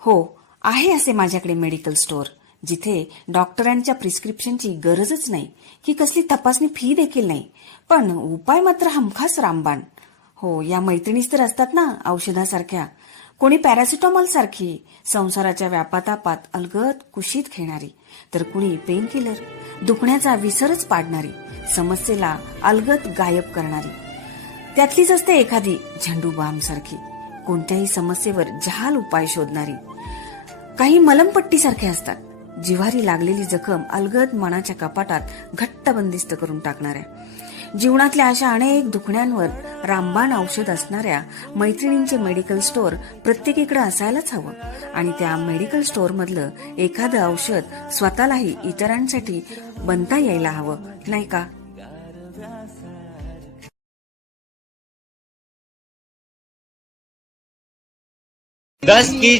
हो, आहे असे माझ्याकडे मेडिकल स्टोअर, जिथे डॉक्टरांच्या प्रिस्क्रिप्शनची गरजच नाही, की कसली तपासणी फी देखील नाही, पण उपाय मात्र हमखास रामबाण. हो, या मैत्रिणीच तर असतात ना औषधासारख्या. कोणी पॅरासिटामॉल सारखी संसाराच्या व्यापातापात अलगद कुशीत घेणारी, तर कुणी पेन किलर, दुखण्याचा विसरच पाडणारी, समस्येला अलगद गायब करणारी. त्यातलीच असते एखादी झंडू बाम सारखी, कोणत्याही समस्येवर जहाल उपाय शोधणारी. काही मलमपट्टीसारखे असतात, जिव्हारी लागलेली जखम अलगद मनाच्या कपाटात घट्ट बंदिस्त करून टाकणाऱ्या. जीवनातल्या अशा अनेक दुखण्यांवर रामबाण औषध असणाऱ्या मैत्रिणींचे मेडिकल स्टोअर प्रत्येकीकडे असायलाच हवं. आणि त्या मेडिकल स्टोअर मधलं एखादं औषध स्वतःलाही इतरांसाठी बनता यायला हवं, नाही का? दस्त की